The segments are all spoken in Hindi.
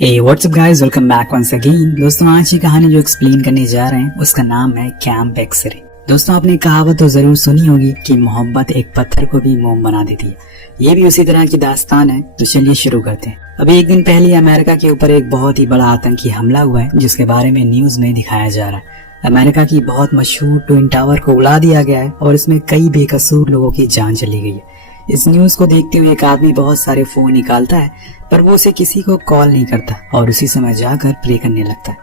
Hey, what's up guys? Welcome back once again। दोस्तों आज की कहानी जो एक्सप्लेन करने जा रहे हैं उसका नाम है कैंप एक्सरे। दोस्तों आपने कहावत तो जरूर सुनी होगी कि मोहब्बत एक पत्थर को भी मोम बना देती है। ये भी उसी तरह की दास्तान है। तो चलिए शुरू करते हैं। अभी एक दिन पहले अमेरिका के ऊपर एक बहुत ही बड़ा आतंकी हमला हुआ है जिसके बारे में न्यूज में दिखाया जा रहा है। अमेरिका की बहुत मशहूर ट्विन टावर को उड़ा दिया गया है और इसमें कई बेकसूर लोगों की जान चली गई है। इस न्यूज को देखते हुए एक आदमी बहुत सारे फोन निकालता है पर वो उसे किसी को कॉल नहीं करता और उसी समय जाकर प्रे करने लगता है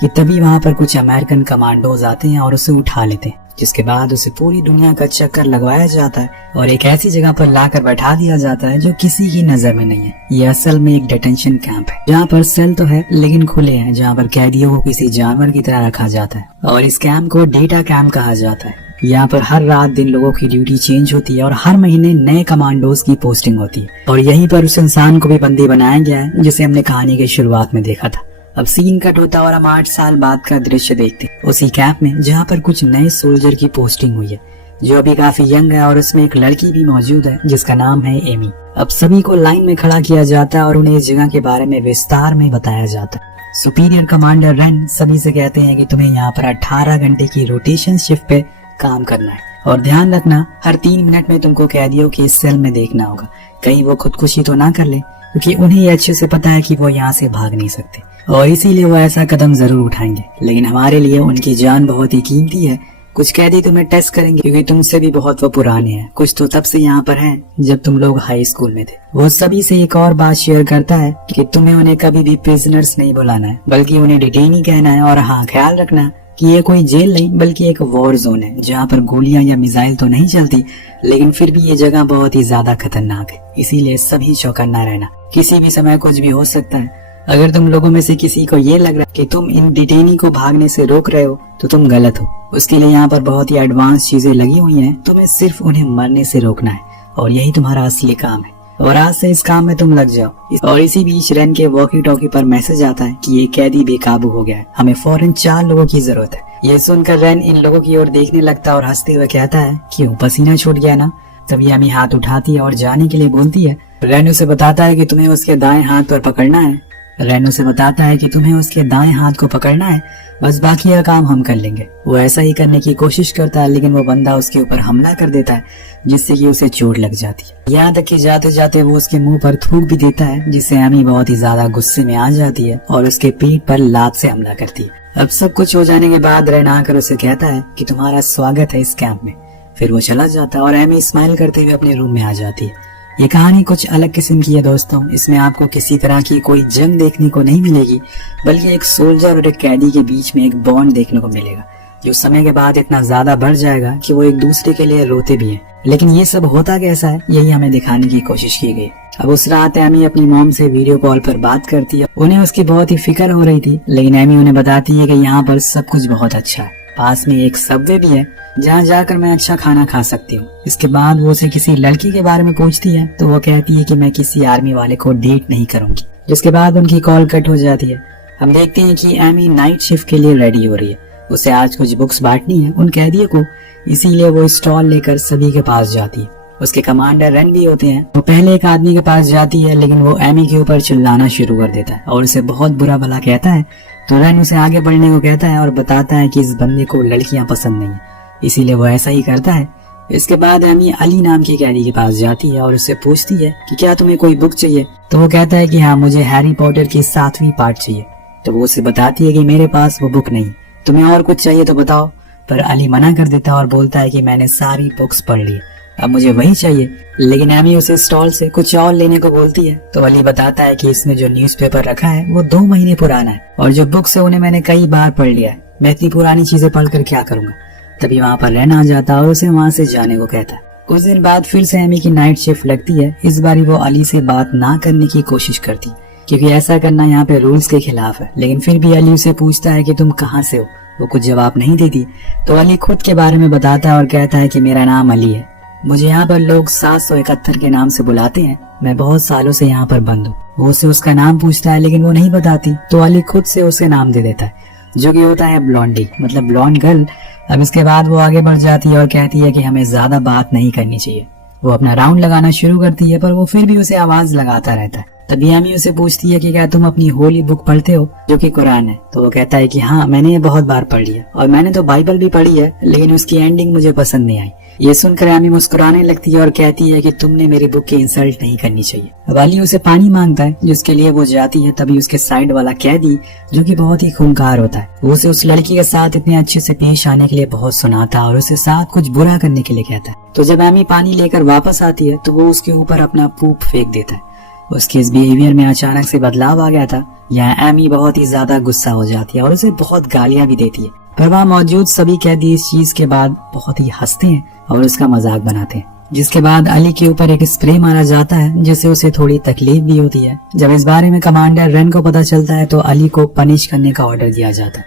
कि तभी वहां पर कुछ अमेरिकन कमांडोज आते हैं और उसे उठा लेते हैं, जिसके बाद उसे पूरी दुनिया का चक्कर लगवाया जाता है और एक ऐसी जगह पर लाकर बैठा दिया जाता है जो किसी की नजर में नहीं है। ये असल में एक डिटेंशन कैंप है जहाँ पर सेल तो है लेकिन खुले हैं, जहाँ पर कैदियों को किसी जानवर की तरह रखा जाता है और इस कैंप को डेटा कैंप कहा जाता है। यहाँ पर हर रात दिन लोगों की ड्यूटी चेंज होती है और हर महीने नए कमांडोज की पोस्टिंग होती है और यहीं पर उस इंसान को भी बंदी बनाया गया है जिसे हमने कहानी के शुरुआत में देखा था। अब सीन कट होता और हम 8 साल बाद का दृश्य देखते हैं उसी कैंप में जहाँ पर कुछ नए सोल्जर की पोस्टिंग हुई है जो अभी काफी यंग है और उसमें एक लड़की भी मौजूद है जिसका नाम है एमी। अब सभी को लाइन में खड़ा किया जाता है और उन्हें इस जगह के बारे में विस्तार में बताया जाता है। सुपीरियर कमांडर रन सभी से कहते हैं कि तुम्हें यहाँ पर 18 घंटे की रोटेशन शिफ्ट पे काम करना है और ध्यान रखना हर 3 मिनट में तुमको कैदियों के सेल में देखना होगा कहीं वो खुदकुशी तो ना कर ले, क्योंकि उन्हें ये अच्छे से पता है कि वो यहाँ से भाग नहीं सकते और इसीलिए वो ऐसा कदम जरूर उठाएंगे। लेकिन हमारे लिए उनकी जान बहुत ही कीमती है। कुछ कैदी तुम्हें टेस्ट करेंगे क्योंकि तुमसे भी बहुत वो पुराने हैं, कुछ तो तब से यहाँ पर हैं जब तुम लोग हाई स्कूल में थे। वो सभी से एक और बात शेयर करता है कि तुम्हें उन्हें कभी भी प्रिजनर्स नहीं बुलाना है बल्कि उन्हें डिटेनी कहना है और हाँ ख्याल रखना कि ये कोई जेल नहीं बल्कि एक वॉर जोन है जहाँ पर गोलियां या मिसाइल तो नहीं चलती लेकिन फिर भी ये जगह बहुत ही ज्यादा खतरनाक है, इसीलिए सभी चौकन्ना रहना, किसी भी समय कुछ भी हो सकता है। अगर तुम लोगों में से किसी को ये लग रहा है कि तुम इन डिटेनी को भागने से रोक रहे हो तो तुम गलत हो। उसके लिए यहाँ पर बहुत ही एडवांस चीजें लगी हुई हैं, तुम्हें सिर्फ उन्हें मरने से रोकना है और यही तुम्हारा असली काम है और आज से इस काम में तुम लग जाओ। और इसी बीच रैन के वॉकी टॉकी पर मैसेज आता है कि ये कैदी बेकाबू हो गया है, हमें फौरन 4 लोगों की जरूरत है। ये सुनकर रैन इन लोगों की ओर देखने लगता और हंसते हुए कहता है क्यों पसीना छूट गया ना। तभी अमी हाथ उठाती है और जाने के लिए बोलती है। रैन उसे बताता है कि तुम्हें उसके दाएं हाथ पर पकड़ना है। रैन उसे बताता है कि तुम्हें उसके दाएं हाथ को पकड़ना है, बस बाकी का काम हम कर लेंगे। वो ऐसा ही करने की कोशिश करता है लेकिन वो बंदा उसके ऊपर हमला कर देता है जिससे कि उसे चोट लग जाती है। यहाँ तक कि जाते जाते वो उसके मुंह पर थूक भी देता है जिससे एमी बहुत ही ज्यादा गुस्से में आ जाती है और उसके पीठ पर लात से हमला करती है। अब सब कुछ हो जाने के बाद रैन आकर उसे कहता है कि तुम्हारा स्वागत है इस कैंप में। फिर वो चला जाता है और एमी स्माइल करते हुए अपने रूम में आ जाती है। ये कहानी कुछ अलग किस्म की है दोस्तों। इसमें आपको किसी तरह की कोई जंग देखने को नहीं मिलेगी बल्कि एक सोल्जर और एक कैदी के बीच में एक बॉन्ड देखने को मिलेगा जो समय के बाद इतना ज्यादा बढ़ जाएगा कि वो एक दूसरे के लिए रोते भी हैं। लेकिन ये सब होता कैसा है यही हमें दिखाने की कोशिश की गई। अब उस रात एमी अपनी मॉम से वीडियो कॉल पर बात करती है। उन्हें उसकी बहुत ही फिक्र हो रही थी लेकिन एमी उन्हें बताती है कि यहाँ पर सब कुछ बहुत अच्छा है, पास में एक सबवे भी है जहाँ जाकर मैं अच्छा खाना खा सकती हूँ। इसके बाद वो उसे किसी लड़की के बारे में पूछती है तो वो कहती है कि मैं किसी आर्मी वाले को डेट नहीं करूंगी, जिसके बाद उनकी कॉल कट हो जाती है। हम देखते हैं कि एमी नाइट शिफ्ट के लिए रेडी हो रही है। उसे आज कुछ बुक्स बांटनी है उन कैदियों को, इसीलिए वो स्टॉल लेकर सभी के पास जाती है। उसके कमांडर रन भी होते हैं। वो पहले एक आदमी के पास जाती है लेकिन वो एमी के ऊपर चिल्लाना शुरू कर देता है और उसे बहुत बुरा भला कहता है। तो रन उसे आगे बढ़ने को कहता है और बताता है कि इस बंदे को लड़कियां पसंद नहीं है, इसीलिए वो ऐसा ही करता है। इसके बाद एमी अली नाम की कैदी के पास जाती है और उससे पूछती है कि क्या तुम्हें कोई बुक चाहिए। तो वो कहता है कि हाँ मुझे हैरी पॉटर की 7वीं पार्ट चाहिए। तो वो उसे बताती है कि मेरे पास वो बुक नहीं, तुम्हें और कुछ चाहिए तो बताओ। पर अली मना कर देता है और बोलता है कि मैंने सारी बुक्स पढ़ ली, अब मुझे वही चाहिए। लेकिन एमी उसे स्टॉल से कुछ और लेने को बोलती है। तो अली बताता है कि इसमें जो न्यूज़पेपर रखा है वो 2 महीने पुराना है और जो बुक्स है उन्हें मैंने कई बार पढ़ लिया है, मैं इतनी पुरानी चीजें पढ़कर क्या करूंगा। तभी वहाँ पर रैन आ जाता और उसे वहाँ से जाने को कहता है। कुछ दिन बाद फिर से एमी की नाइट शिफ्ट लगती है। इस बार वो अली से बात ना करने की कोशिश करती क्योंकि ऐसा करना यहाँ पे रूल्स के खिलाफ है। लेकिन फिर भी अली उसे पूछता है कि तुम कहाँ से हो। वो कुछ जवाब नहीं देती तो अली खुद के बारे में बताता है और कहता है कि मेरा नाम अली है, मुझे यहाँ पर लोग 771 के नाम से बुलाते हैं, मैं बहुत सालों से यहाँ पर बंद हूँ। वो उसे उसका नाम पूछता है लेकिन वो नहीं बताती तो अली खुद से उसे नाम दे देता है जो कि होता है ब्लॉन्डी, मतलब ब्लॉन्ड गर्ल। अब इसके बाद वो आगे बढ़ जाती है और कहती है कि हमें ज्यादा बात नहीं करनी चाहिए। वो अपना राउंड लगाना शुरू करती है पर वो फिर भी उसे आवाज लगाता रहता है। तभी एमी उसे पूछती है कि क्या तुम अपनी होली बुक पढ़ते हो जो कि कुरान है। तो वो कहता है कि हाँ, मैंने ये बहुत बार पढ़ लिया और मैंने तो बाइबल भी पढ़ी है, लेकिन उसकी एंडिंग मुझे पसंद नहीं आई। ये सुनकर एमी मुस्कुराने लगती है और कहती है कि तुमने मेरी बुक की इंसल्ट नहीं करनी चाहिए। अब अली उसे पानी मांगता है जिसके लिए वो जाती है। तभी उसके साइड वाला कैदी जो कि बहुत ही खूंखार होता है, वो उसे उस लड़की के साथ इतने अच्छे से पेश आने के लिए बहुत सुनाता है और उसे साथ कुछ बुरा करने के लिए कहता है। तो जब एमी पानी लेकर वापस आती है तो वो उसके ऊपर अपना पूप फेंक देता है। उसके इस बिहेवियर में अचानक से बदलाव आ गया था। यहाँ एमी बहुत ही ज्यादा गुस्सा हो जाती है और उसे बहुत गालियां भी देती है, पर वहाँ मौजूद सभी कैदी इस चीज के बाद बहुत ही हंसते हैं और उसका मजाक बनाते हैं। जिसके बाद अली के ऊपर एक स्प्रे मारा जाता है जिससे उसे थोड़ी तकलीफ भी होती है। जब इस बारे में कमांडर रेन को पता चलता है तो अली को पनिश करने का ऑर्डर दिया जाता है।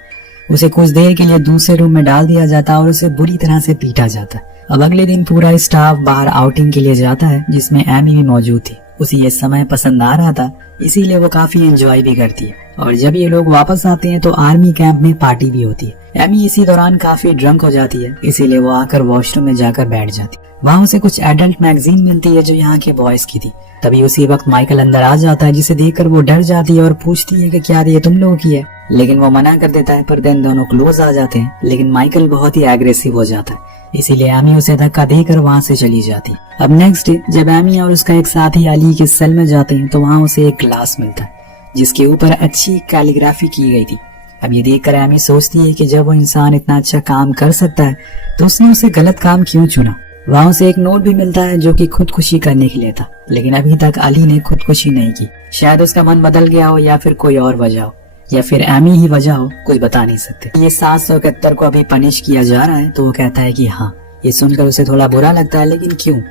उसे कुछ देर के लिए दूसरे रूम में डाल दिया जाता है और उसे बुरी तरह से पीटा जाता है। अब अगले दिन पूरा स्टाफ बाहर आउटिंग के लिए जाता है जिसमें एमी भी मौजूद थी। उसे ये समय पसंद आ रहा था, इसीलिए वो काफी एंजॉय भी करती है। और जब ये लोग वापस आते हैं तो आर्मी कैंप में पार्टी भी होती है। एमी इसी दौरान काफी ड्रंक हो जाती है, इसीलिए वो आकर वॉशरूम में जाकर बैठ जाती है। वहाँ उसे कुछ एडल्ट मैगजीन मिलती है जो यहाँ के बॉयज की थी। तभी उसी वक्त माइकल अंदर आ जाता है, जिसे देखकर वो डर जाती है और पूछती है कि क्या ये तुम लोगों की है, लेकिन वो मना कर देता है। पर देन दोनों क्लोज आ जाते हैं, लेकिन माइकल बहुत ही एग्रेसिव हो जाता है, इसीलिए एमी उसे धक्का देकर वहाँ से चली जाती है। अब नेक्स्ट डे जब एमी और उसका एक साथी अली के सेल में जाते हैं तो वहाँ उसे एक ग्लास मिलता है जिसके ऊपर अच्छी कैलीग्राफी की गई थी। अब ये देखकर एमी सोचती है कि जब वो इंसान इतना अच्छा काम कर सकता है तो उसने उसे गलत काम क्यों चुना। वहाँ उसे एक नोट भी मिलता है जो कि खुदकुशी करने के लिए था, लेकिन अभी तक अली ने खुदकुशी नहीं की। शायद उसका मन बदल गया हो या फिर कोई और वजह हो या फिर एमी ही वजह हो, कुछ बता नहीं सकते। ये 771 को अभी पनिश किया जा रहा है तो वो कहता है कि हाँ। ये सुनकर उसे थोड़ा बुरा लगता है, लेकिन क्यों?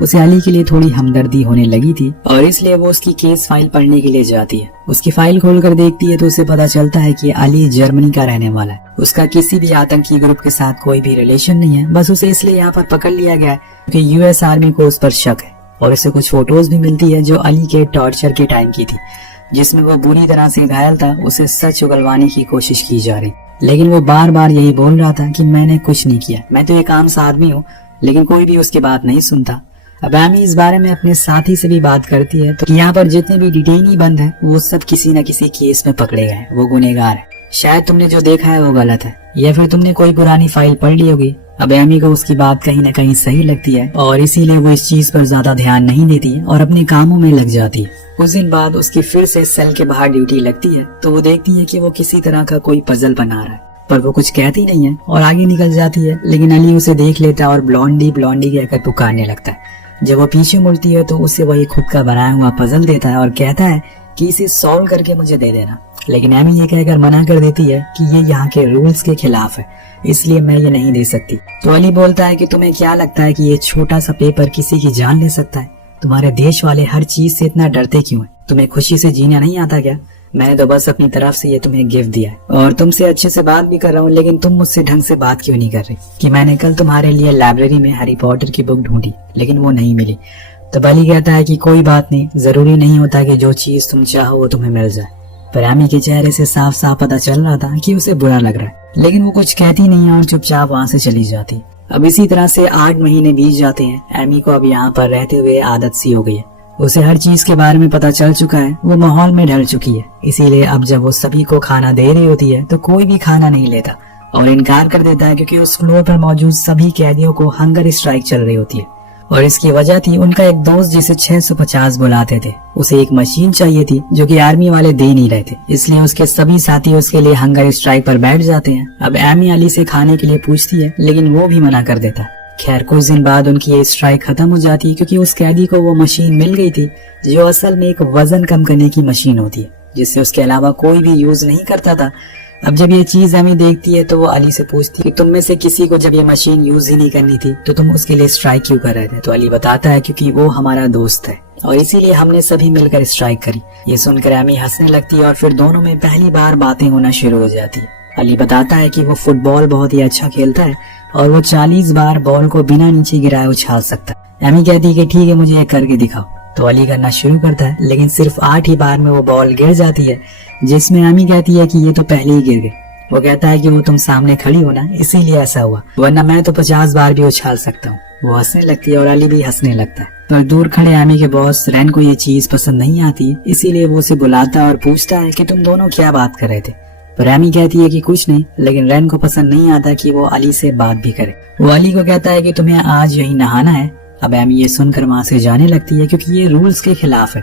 उसे अली के लिए थोड़ी हमदर्दी होने लगी थी और इसलिए वो उसकी केस फाइल पढ़ने के लिए जाती है। उसकी फाइल खोलकर देखती है तो उसे पता चलता है कि अली जर्मनी का रहने वाला है। उसका किसी भी आतंकी ग्रुप के साथ कोई भी रिलेशन नहीं है, बस उसे इसलिए यहाँ पर पकड़ लिया गया है क्योंकि यूएस आर्मी को उस पर शक है। और उसे कुछ फोटोज भी मिलती है जो अली के टॉर्चर के टाइम की थी, जिसमें वो बुरी तरह से घायल था। उसे सच उगलवाने की कोशिश की जा रही, लेकिन वो बार बार यही बोल रहा था कि मैंने कुछ नहीं किया, मैं तो एक आम सा आदमी हूँ। लेकिन कोई भी उसकी बात नहीं सुनता। अब एमी इस बारे में अपने साथी से भी बात करती है तो यहाँ पर जितने भी डिटेनी बंद है वो सब किसी न किसी केस में पकड़े गए, वो गुनहगार है। शायद तुमने जो देखा है वो गलत है या फिर तुमने कोई पुरानी फाइल पढ़ ली होगी। अब एमी को उसकी बात कहीं न कहीं सही लगती है और इसीलिए वो इस चीज पर ज्यादा ध्यान नहीं देती और अपने कामों में लग जाती है। कुछ दिन बाद उसकी फिर से सेल के बाहर ड्यूटी लगती है तो वो देखती है कि वो किसी तरह का कोई पजल बना रहा है, पर वो कुछ कहती नहीं है और आगे निकल जाती है। लेकिन अली उसे देख लेता है और ब्लॉन्डी ब्लॉन्डी कहकर पुकारने लगता है। जब वो पीछे मुड़ती है तो उसे वही खुद का बनाया हुआ पजल देता है और कहता है कि इसे सॉल्व करके मुझे दे देना। लेकिन एमी ये कहकर मना कर देती है कि ये यहाँ के रूल्स के खिलाफ है, इसलिए मैं ये नहीं दे सकती। तो अली बोलता है कि तुम्हें क्या लगता है कि ये छोटा सा पेपर किसी की जान ले सकता है? तुम्हारे देश वाले हर चीज से इतना डरते क्यों है? तुम्हें खुशी से जीना नहीं आता क्या? मैंने तो बस अपनी तरफ से ये तुम्हें गिफ्ट दिया है और तुमसे अच्छे से बात भी कर रहा हूँ, लेकिन तुम मुझसे ढंग से बात क्यों नहीं कर रही? कि मैंने कल तुम्हारे लिए लाइब्रेरी में हैरी पॉटर की बुक ढूंढी लेकिन वो नहीं मिली। तो अली कहता है कि कोई बात नहीं, जरूरी नहीं होता कि जो चीज तुम चाहो वो तुम्हें मिल जाए। पर एमी के चेहरे से साफ साफ पता चल रहा था कि उसे बुरा लग रहा है, लेकिन वो कुछ कहती नहीं है और चुपचाप वहाँ से चली जाती। अब इसी तरह से 8 महीने बीत जाते हैं। एमी को अब यहाँ पर रहते हुए आदत सी हो गई है, उसे हर चीज के बारे में पता चल चुका है, वो माहौल में ढल चुकी है। इसीलिए अब जब वो सभी को खाना दे रही होती है तो कोई भी खाना नहीं लेता और इनकार कर देता है, क्योंकि उस फ्लोर पर मौजूद सभी कैदियों को हंगर स्ट्राइक चल रही होती है। और इसकी वजह थी उनका एक दोस्त जिसे 650 बुलाते थे, उसे एक मशीन चाहिए थी जो कि आर्मी वाले दे नहीं रहे थे, इसलिए उसके सभी साथी उसके लिए हंगर स्ट्राइक पर बैठ जाते हैं। अब एमी अली से खाने के लिए पूछती है लेकिन वो भी मना कर देता है। खैर कुछ दिन बाद उनकी ये स्ट्राइक खत्म हो जाती है, क्योंकि उस कैदी को वो मशीन मिल गई थी जो असल में एक वजन कम करने की मशीन होती है, जिससे उसके अलावा कोई भी यूज नहीं करता था। अब जब ये चीज एमी देखती है तो वो अली से पूछती है कि तुम में से किसी को जब ये मशीन यूज ही नहीं करनी थी तो तुम उसके लिए स्ट्राइक क्यों कर रहे थे? तो अली बताता है क्योंकि वो हमारा दोस्त है और इसीलिए हमने सभी मिलकर स्ट्राइक करी। ये सुनकर एमी हंसने लगती है और फिर दोनों में पहली बार बातें होना शुरू हो जाती है। अली बताता है कि वो फुटबॉल बहुत ही अच्छा खेलता है और वो 40 बार बॉल को बिना नीचे गिराए उछाल सकता है। एमी कहती है कि ठीक है, मुझे ये करके दिखाओ। तो अली करना शुरू करता है, लेकिन सिर्फ 8 ही बार में वो बॉल गिर जाती है, जिसमें एमी कहती है कि ये तो पहले ही गिर गए। वो कहता है कि वो तुम सामने खड़ी हो ना, इसीलिए ऐसा हुआ, वरना मैं तो 50 बार भी उछाल सकता हूँ। वो हंसने लगती है और अली भी हंसने लगता है। पर दूर खड़े एमी के बॉस रैन को ये चीज पसंद नहीं आती, इसीलिए वो उसे बुलाता है और पूछता है कि तुम दोनों क्या बात कर रहे थे। पर एमी कहती है कि कुछ नहीं, लेकिन रैन को पसंद नहीं आता कि वो अली से बात भी करे। वो अली को कहता है कि तुम्हें आज यही नहाना है। अब एमी ये सुनकर वहां से जाने लगती है क्योंकि ये रूल्स के खिलाफ है,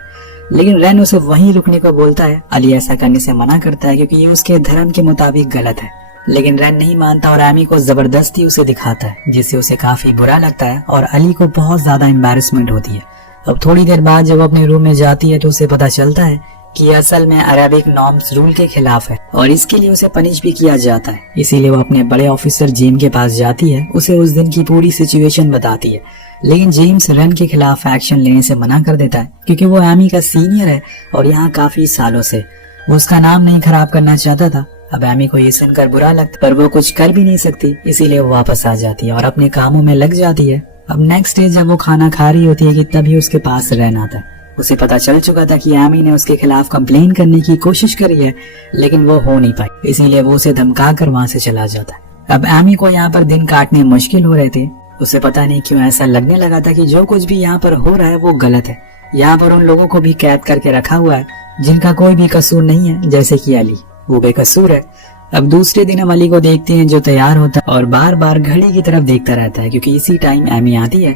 लेकिन रैन उसे वहीं रुकने को बोलता है। अली ऐसा करने से मना करता है क्योंकि ये उसके धर्म के मुताबिक गलत है, लेकिन रैन नहीं मानता और एमी को जबरदस्ती उसे दिखाता है, जिससे उसे काफी बुरा लगता है और अली को बहुत ज्यादा एम्बैरेसमेंट होती है। अब थोड़ी देर बाद जब वो अपने रूम में जाती है तो उसे पता चलता है कि असल में अरेबिक नॉर्म्स रूल के खिलाफ है और इसके लिए उसे पनिश भी किया जाता है। इसीलिए वो अपने बड़े ऑफिसर जेम के पास जाती है, उसे उस दिन की पूरी सिचुएशन बताती है, लेकिन जेम्स रैन के खिलाफ एक्शन लेने से मना कर देता है क्योंकि वो एमी का सीनियर है और यहाँ काफी सालों से वो उसका नाम नहीं खराब करना चाहता था। अब एमी को ये सुनकर बुरा लगता, पर वो कुछ कर भी नहीं सकती, इसीलिए वो वापस आ जाती है और अपने कामों में लग जाती है। अब नेक्स्ट डे जब वो खाना खा रही होती है कि तभी उसके पास रैन आता है। उसे पता चल चुका था कि एमी ने उसके खिलाफ कंप्लेन करने की कोशिश करी है, लेकिन वो हो नहीं पाई, इसीलिए वो उसे धमका कर वहाँ से चला जाता है। अब एमी को यहाँ पर दिन काटने मुश्किल हो रहे थे। उसे पता नहीं क्यों ऐसा लगने लगा था कि जो कुछ भी यहाँ पर हो रहा है वो गलत है। यहाँ पर उन लोगों को भी कैद करके रखा हुआ है जिनका कोई भी कसूर नहीं है, जैसे कि अली, वो बेकसूर है। अब दूसरे दिन हम अली को देखते हैं जो तैयार होता है और बार बार घड़ी की तरफ देखता रहता है क्योंकि इसी टाइम एमी आती है,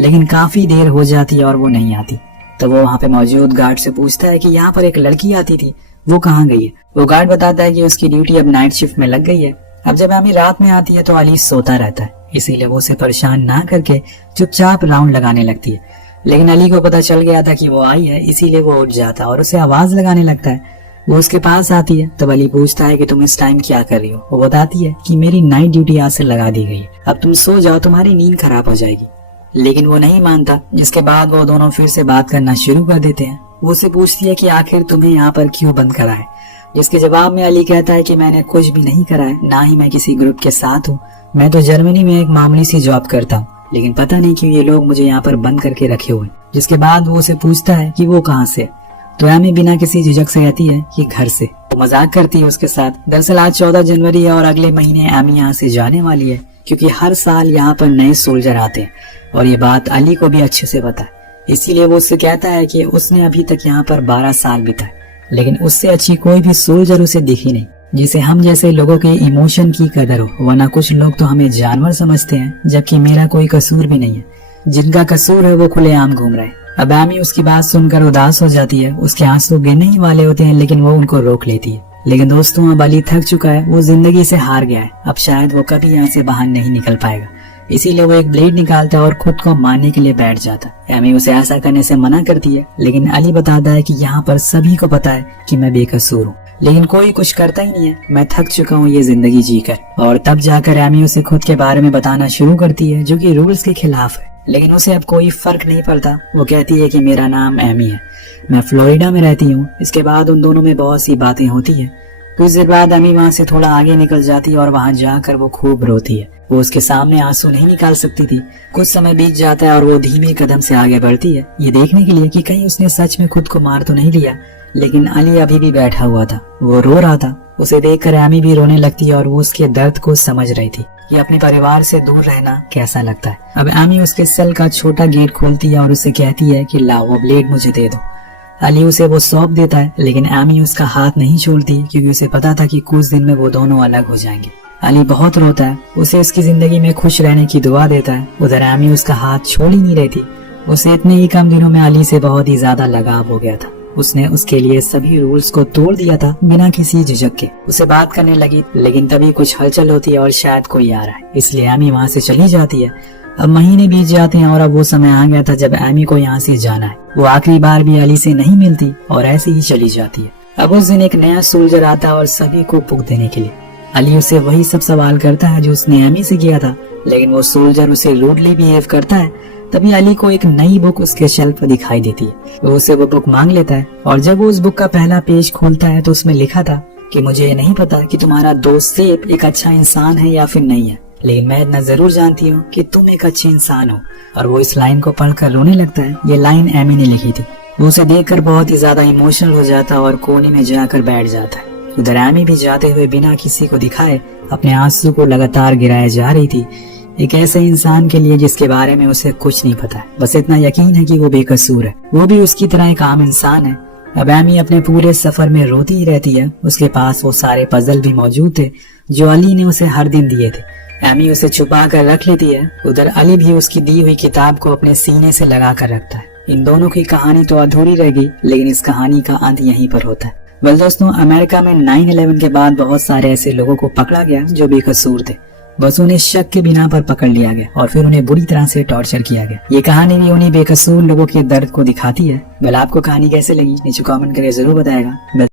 लेकिन काफी देर हो जाती है और वो नहीं आती। तो वो वहाँ पे मौजूद गार्ड से पूछता है कि यहाँ पर एक लड़की आती थी, वो कहाँ गई है। वो गार्ड बताता है कि उसकी ड्यूटी अब नाइट शिफ्ट में लग गई है। अब जब एमी रात में आती है तो अली सोता रहता है, इसीलिए वो उसे परेशान ना करके चुपचाप राउंड लगाने लगती है, लेकिन अली को पता चल गया था कि वो आई है, इसीलिए वो उठ जाता है और उसे आवाज लगाने लगता है। वो उसके पास आती है, तब अली पूछता है कि तुम इस टाइम क्या कर रही हो। वो बताती है कि मेरी नाइट ड्यूटी आज से लगा दी गई है, अब तुम सो जाओ, तुम्हारी नींद खराब हो जाएगी। लेकिन वो नहीं मानता, जिसके बाद वो दोनों फिर से बात करना शुरू कर देते हैं। वो उसे पूछती है कि आखिर तुम्हें यहाँ पर क्यों बंद करा है, जिसके जवाब में अली कहता है कि मैंने कुछ भी नहीं करा है, ना ही मैं किसी ग्रुप के साथ हूँ, मैं तो जर्मनी में एक मामूली सी जॉब करता हूँ, लेकिन पता नहीं क्यों ये लोग मुझे यहाँ पर बंद करके रखे हुए। जिसके बाद वो उसे पूछता है कि वो कहाँ से, तो एमी बिना किसी झिझक से कहती है कि घर से। वो मजाक करती है उसके साथ। दरअसल आज 14 जनवरी है और अगले महीने एमी यहाँ से जाने वाली है क्योंकि हर साल यहाँ पर नए सोल्जर आते हैं और ये बात अली को भी अच्छे से पता है, इसीलिए वो उससे कहता है कि उसने अभी तक यहाँ पर 12 साल बिताए, लेकिन उससे अच्छी कोई भी सोल्जर उसे दिखी नहीं जिसे हम जैसे लोगों के इमोशन की कदर हो, वरना कुछ लोग तो हमें जानवर समझते हैं, जबकि मेरा कोई कसूर भी नहीं है, जिनका कसूर है वो खुलेआम घूम रहे हैं। अब एमी उसकी बात सुनकर उदास हो जाती है, उसके आंसू गिरने ही वाले होते हैं, लेकिन वो उनको रोक लेती है। लेकिन दोस्तों अब अली थक चुका है, वो जिंदगी से हार गया है, अब शायद वो कभी यहाँ से बाहर नहीं निकल पाएगा, इसीलिए वो एक ब्लेड निकालता है और खुद को मारने के लिए बैठ जाता है। एमी उसे ऐसा करने से मना करती है, लेकिन अली बताता है कि यहाँ पर सभी को पता है कि मैं बेकसूर हूँ, लेकिन कोई कुछ करता ही नहीं है, मैं थक चुका हूँ ये जिंदगी जीकर। और तब जाकर एमी उसे खुद के बारे में बताना शुरू करती है, जो कि रूल्स के खिलाफ है, लेकिन उसे अब कोई फर्क नहीं पड़ता। वो कहती है कि मेरा नाम एमी है, मैं फ्लोरिडा में रहती हूँ। इसके बाद उन दोनों में बहुत सी बातें होती है। कुछ देर बाद एमी वहाँ से थोड़ा आगे निकल जाती है और वहाँ जाकर वो खूब रोती है। वो उसके सामने आंसू नहीं निकाल सकती थी। कुछ समय बीत जाता है और वो धीमे कदम से आगे बढ़ती है, ये देखने के लिए कि कहीं उसने सच में खुद को मार तो नहीं लिया। लेकिन अली अभी भी बैठा हुआ था, वो रो रहा था। उसे देखकर एमी भी रोने लगती है और वो उसके दर्द को समझ रही थी कि अपने परिवार से दूर रहना कैसा लगता है। अब एमी उसके सेल का छोटा गेट खोलती है और उसे कहती है कि लाओ वो ब्लेड मुझे दे दो। अली उसे वो सौंप देता है, लेकिन एमी उसका हाथ नहीं छोड़ती क्योंकि उसे पता था कि कुछ दिन में वो दोनों अलग हो जाएंगे। अली बहुत रोता है, उसे उसकी जिंदगी में खुश रहने की दुआ देता है। उधर एमी उसका हाथ छोड़ ही नहीं रही थी। उसे इतने ही कम दिनों में अली से बहुत ही ज्यादा लगाव हो गया था। उसने उसके लिए सभी रूल्स को तोड़ दिया था बिना किसी झिझक के। उसे बात करने लगी, लेकिन तभी कुछ हलचल होती है और शायद कोई आ रहा है, इसलिए एमी वहाँ से चली जाती है। अब महीने बीत जाते हैं और अब वो समय आ गया था जब एमी को यहाँ से जाना है। वो आखिरी बार भी अली से नहीं मिलती और ऐसे ही चली जाती है। अब उस दिन एक नया सोल्जर आता है और सभी को बुक देने के लिए। अली उसे वही सब सवाल करता है जो उसने एमी से किया था, लेकिन वो सोल्जर उसे रूडली बिहेव करता है। तभी अली को एक नई बुक उसके शेल्फ पर दिखाई देती है। वो उसे वो बुक मांग लेता है और जब वो उस बुक का पहला पेज खोलता है तो उसमें लिखा था कि मुझे ये नहीं पता कि तुम्हारा दोस्त सेब एक अच्छा इंसान है या फिर नहीं है, लेकिन मैं इतना जरूर जानती हूँ कि तुम एक अच्छे इंसान हो। और वो इस लाइन को पढ़कर रोने लगता है। ये लाइन एमी ने लिखी थी। वो उसे देखकर बहुत ही ज्यादा इमोशनल हो जाता है और कोने में जाकर बैठ जाता है। उधर एमी भी जाते हुए बिना किसी को दिखाए अपने आंसू को लगातार गिराए जा रही थी, एक ऐसे इंसान के लिए जिसके बारे में उसे कुछ नहीं पता है। बस इतना यकीन है कि वो बेकसूर है, वो भी उसकी तरह एक आम इंसान है। अब एमी अपने पूरे सफर में रोती ही रहती है। उसके पास वो सारे पजल भी मौजूद थे जो अली ने उसे हर दिन दिए थे। एमी उसे छुपा कर रख लेती है। उधर अली भी उसकी दी हुई किताब को अपने सीने से लगा कर रखता है। इन दोनों की कहानी तो अधूरी रह गई, लेकिन इस कहानी का अंत यहीं पर होता है। वेल दोस्तों, अमेरिका में 9/11 के बाद बहुत सारे ऐसे लोगों को पकड़ा गया जो बेकसूर थे। बस उन्हें शक के बिना पर पकड़ लिया गया और फिर उन्हें बुरी तरह से टॉर्चर किया गया। ये कहानी भी उन्हीं बेकसूर लोगों के दर्द को दिखाती है। वेल आपको कहानी कैसे लगी नीचे कमेंट करके जरूर बताएगा।